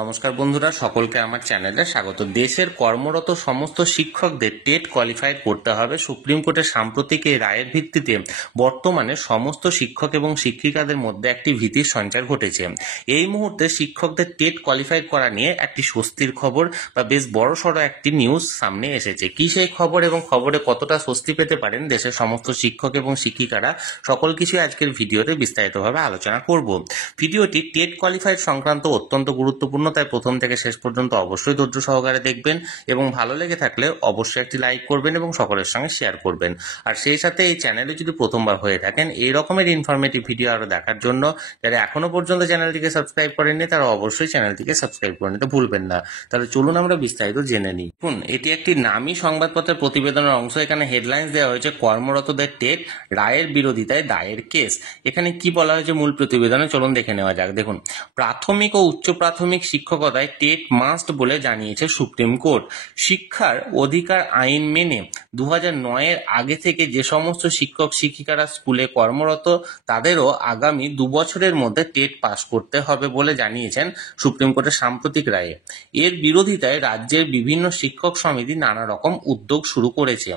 নমস্কার বন্ধুরা, সকলকে আমার চ্যানেলে স্বাগত। দেশের কর্মরত সমস্ত শিক্ষকদের টেট কোয়ালিফাইড করতে হবে। সুপ্রিম কোর্টের সাম্প্রতিক এই রায়ের ভিত্তিতে বর্তমানে সমস্ত শিক্ষক এবং শিক্ষিকাদের মধ্যে একটি ভীতির সঞ্চার ঘটেছে। এই মুহূর্তে শিক্ষকদের টেট কোয়ালিফাইড করা নিয়ে একটি স্বস্তির খবর বা বেশ বড়সড় একটি নিউজ সামনে এসেছে। কি সেই খবর এবং খবরে কতটা স্বস্তি পেতে পারেন দেশের সমস্ত শিক্ষক এবং শিক্ষিকারা, সকল কিছু আজকের ভিডিওতে বিস্তারিতভাবে আলোচনা করব। ভিডিওটি টেট কোয়ালিফাইড সংক্রান্ত অত্যন্ত গুরুত্বপূর্ণ, তাই প্রথম থেকে শেষ পর্যন্ত অবশ্যই ধৈর্য সহকারে দেখবেন এবং ভালো লেগে থাকলে অবশ্যই একটি লাইক করবেন এবং সকলের সঙ্গে শেয়ার করবেন। আর সেই সাথে এই চ্যানেলে যদি প্রথমবার হয়ে থাকেন এই রকমের ইনফরমেটিভ ভিডিও আরো দেখার জন্য যারা এখনো পর্যন্ত চ্যানেলটিকে সাবস্ক্রাইব করেননি তারা অবশ্যই চ্যানেলটিকে সাবস্ক্রাইব করে নিতে ভুলবেন না। তাহলে চলুন আমরা বিস্তারিত জেনে নিই। এটি একটি নামী সংবাদপত্রের প্রতিবেদনের অংশ। এখানে হেডলাইন্স দেওয়া হয়েছে কর্মরতদের টেট রায়ের বিরোধিতায় দায়ের কেস। এখানে কি বলা হয়েছে মূল প্রতিবেদনে চলুন দেখে নেওয়া যাক। দেখুন, প্রাথমিক ও উচ্চ প্রাথমিক শিক্ষকতায় টেট মাস্ট বলে জানিয়েছে সুপ্রিম কোর্ট। শিক্ষার অধিকার আইন মেনে 2009-এর আগে থেকে যে সমস্ত শিক্ষক শিক্ষিকারা স্কুলে কর্মরত তাদেরও আগামী 2 বছরের মধ্যে টেট পাস করতে হবে বলে জানিয়েছেন সুপ্রিম কোর্টের সাম্প্রতিক রায়ে। এর বিরোধিতায় রাজ্যের বিভিন্ন শিক্ষক সমিতি নানা রকম উদ্যোগ শুরু করেছে।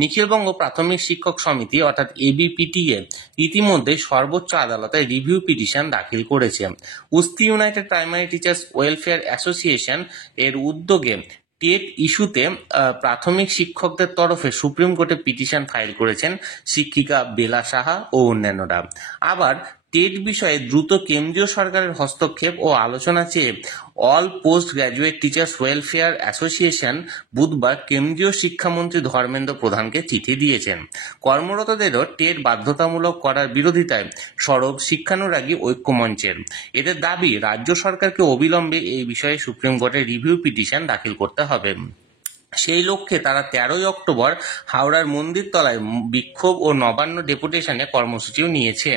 নিখিলবঙ্গ প্রাথমিক শিক্ষক সমিতি অর্থাৎ এবিপিটিএ ইতিমধ্যে সর্বোচ্চ আদালতে রিভিউ পিটিশন দাখিল করেছে। উস্তি United Primary Teachers Welfare Association এর উদ্যোগে টেট ইস্যুতে প্রাথমিক শিক্ষকদের তরফে সুপ্রিম কোর্টে পিটিশন ফাইল করেছেন শিক্ষিকা বেলা সাহা ও অন্যান্যরা। আবার টেট বিষয়ে দ্রুত কেন্দ্রীয় সরকারের হস্তক্ষেপ ও আলোচনা চেয়ে all post graduate teachers Welfare association বুধবার কেন্দ্রীয় শিক্ষামন্ত্রী ধর্মেন্দ্র প্রধানকে চিঠি দিয়েছেন। কর্মরতদেরও টেট বাধ্যতামূলক করার বিরোধিতায় সরব শিক্ষানুরাগী ঐক্যমঞ্চের। এদের দাবি রাজ্য সরকারকে অবিলম্বে এই বিষয়ে সুপ্রিম কোর্টে রিভিউ পিটিশন দাখিল করতে হবে। সেই লক্ষ্যে তারা 13ই অক্টোবর হাওড়ার মন্দির তলায় বিক্ষোভ ও নবান্ন ডেপুটেশনে কর্মসূচিও নিয়েছে।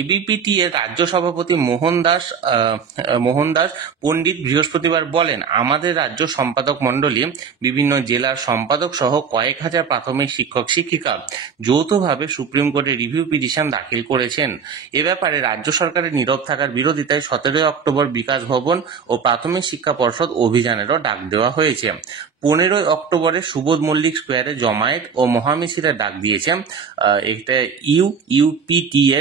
এবিপিটি এর রাজ্য সভাপতি মোহন দাস পণ্ডিত বৃহস্পতিবার বলেন, আমাদের রাজ্য সম্পাদক মণ্ডলী, বিভিন্ন জেলার সম্পাদক সহ কয়েক হাজার প্রাথমিক শিক্ষক শিক্ষিকা যৌথভাবে সুপ্রিম কোর্টে রিভিউ পিটিশন দাখিল করেছেন। এ ব্যাপারে রাজ্য সরকারের নীরব থাকার বিরোধিতায় 17ই অক্টোবর বিকাশ ভবন ও প্রাথমিক শিক্ষা পর্ষদ অভিযানেরও ডাক দেওয়া হয়েছে। 15ই অক্টোবরে সুবোধ মল্লিক স্কোয়ারে জমায়েত ও মহামিছিলের ডাক দিয়েছে এটা ইউপিটিএ।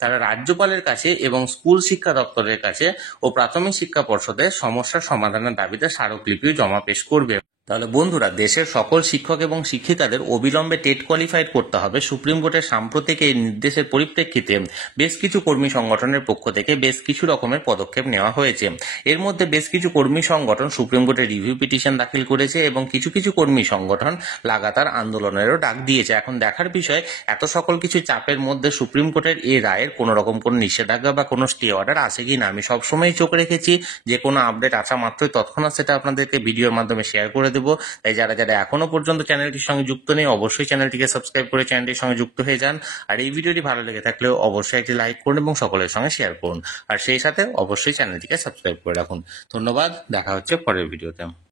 তারা রাজ্যপালের কাছে এবং স্কুল শিক্ষা দপ্তরের কাছে ও প্রাথমিক শিক্ষা পর্ষদের সমস্যার সমাধানের দাবিতে স্মারকলিপিও জমা পেশ করবে। তাহলে বন্ধুরা, দেশের সকল শিক্ষক এবং শিক্ষিকাদের অবিলম্বে টেট কোয়ালিফাইড করতে হবে। সুপ্রিম কোর্টের সাম্প্রতিক এই নির্দেশের পরিপ্রেক্ষিতে বেশ কিছু কর্মী সংগঠনের পক্ষ থেকে বেশ কিছু রকমের পদক্ষেপ নেওয়া হয়েছে। এর মধ্যে বেশ কিছু কর্মী সংগঠন সুপ্রিম কোর্টে রিভিউ পিটিশন দাখিল করেছে এবং কিছু কিছু কর্মী সংগঠন লাগাতার আন্দোলনেরও ডাক দিয়েছে। এখন দেখার বিষয়, এত সকল কিছু চাপের মধ্যে সুপ্রিম কোর্টের এই রায়ের কোনো রকম কোনো নিষেধাজ্ঞা বা কোনো স্টে অর্ডার আছে কিনা। আমি সবসময় চোখ রেখেছি যে কোনো আপডেট আসা মাত্রই তৎক্ষণাৎ সেটা আপনাদেরকে ভিডিওর মাধ্যমে শেয়ার করে দেবো। তাই যারা যারা এখনো পর্যন্ত চ্যানেলটির সঙ্গে যুক্ত নেই অবশ্যই চ্যানেলটিকে সাবস্ক্রাইব করে চ্যানেলটির সঙ্গে যুক্ত হয়ে যান। আর এই ভিডিওটি ভালো লেগে থাকলেও অবশ্যই একটি লাইক করুন এবং সকলের সঙ্গে শেয়ার করুন। আর সেই সাথে অবশ্যই চ্যানেলটিকে সাবস্ক্রাইব করে রাখুন। ধন্যবাদ, দেখা হচ্ছে পরের ভিডিওতে।